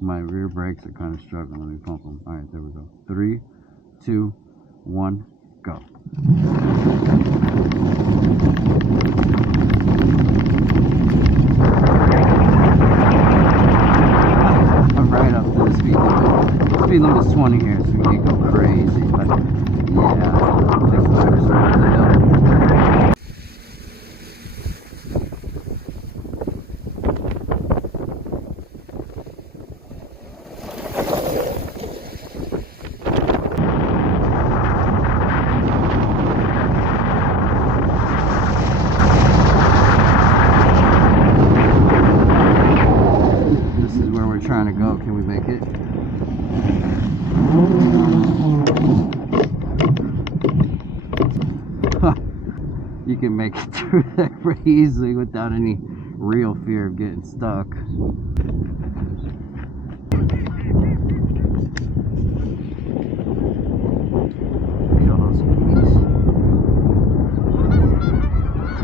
My rear brakes are kind of struggling. Let me pump them. All right, there we go. 3, 2, 1, go. I'm right up to the speed limit. The speed limit is 20 here, so we can't go crazy. But yeah, takes a nice right up the hill. This is where we're trying to go. Can we make it? You can make it through there pretty easily without any real fear of getting stuck.